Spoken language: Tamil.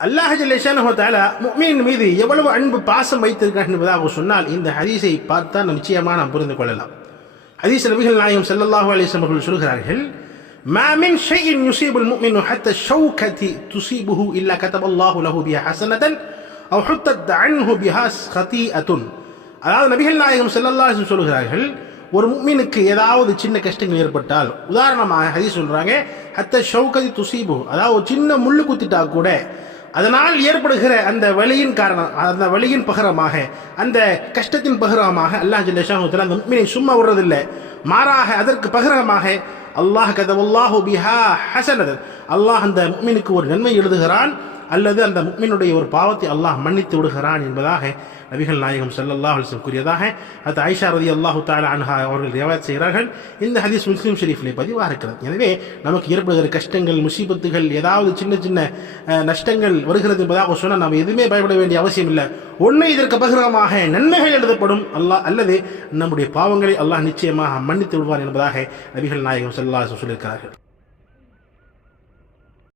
அல்லாஹ் ஜல்லேஷான மீன் மீது எவ்வளவு அன்பு பாசம் வைத்திருக்கிறார் என்பதாக சொன்னால் இந்த ஹதீஸை பார்த்தா நிச்சயமாக நாம் புரிந்து கொள்ளலாம். ஹதீஸ் நபிகள் நாயகம் செல்லல்லாஹு அலிஸ்லம் அவர்கள் சொல்கிறார்கள் மாமின் ஷையின் யுசீபுல் முஃமின் ஹத்த ஷௌகதி துசீபுஹு இல்லா கதபல்லாஹு லஹு பிஹா ஹசனதன் அவ் ஹுத்தத் அன்ஹு பிஹாஸ் ஹதி அதுன் அதாவது நபிகள் நாயகம் செல்லல்லாஹு சொல்கிறார்கள் ஒரு முக்மீனுக்கு ஏதாவது சின்ன கஷ்டங்கள் ஏற்பட்டால் உதாரணமாக ஹதி சொல்கிறாங்க ஹத்த ஷவுகதி துசீபு அதாவது ஒரு சின்ன முள்ளு குத்திட்டா கூட அதனால் ஏற்படுகிற அந்த வலியின் காரணம் அந்த வழியின் பகரமாக அந்த கஷ்டத்தின் பகரமாக அல்லாஹ் ஜல்லேஷாஹுத்தலா அந்த உண்மையை சும்மா விடுறதில்லை. மாறாக அதற்கு பகரமாக அல்லாஹ் கதவல்லாஹு பிஹா ஹசனதன். அல்லாஹ் அந்த முக்மீனுக்கு ஒரு நன்மை எழுதுகிறான். அல்லது அந்த முக்மினுடைய ஒரு பாவத்தை அல்லாஹ் மன்னித்து விடுகிறான் என்பதாக நபிகள் நாயகம் செல்லல்லாஹ் அலிஸ்லம் கூறியதாக அது ஐஷா ரதி அல்லாஹு தாலா அன்ஹா அவர்கள் ரிவாயத் செய்கிறார்கள். இந்த ஹதீஸ் முஸ்லீம் ஷெரீஃபிலே பதிவாக இருக்கிறது எனவே நமக்கு ஏற்படுகிற கஷ்டங்கள் முசீபத்துகள் ஏதாவது சின்ன சின்ன நஷ்டங்கள் வருகிறது என்பதாக சொன்னால் நாம் எதுவுமே பயப்பட வேண்டிய அவசியம் இல்லை. ஒன்று இதற்கு பகிரமாக நன்மைகள் எழுதப்படும். அல்லாஹ் அல்லது நம்முடைய பாவங்களை அல்லாஹ் நிச்சயமாக மன்னித்து விடுவார் என்பதாக நபிகள் நாயகம் ஸல்லல்லாஹு சொல்லியிருக்கிறார்கள்.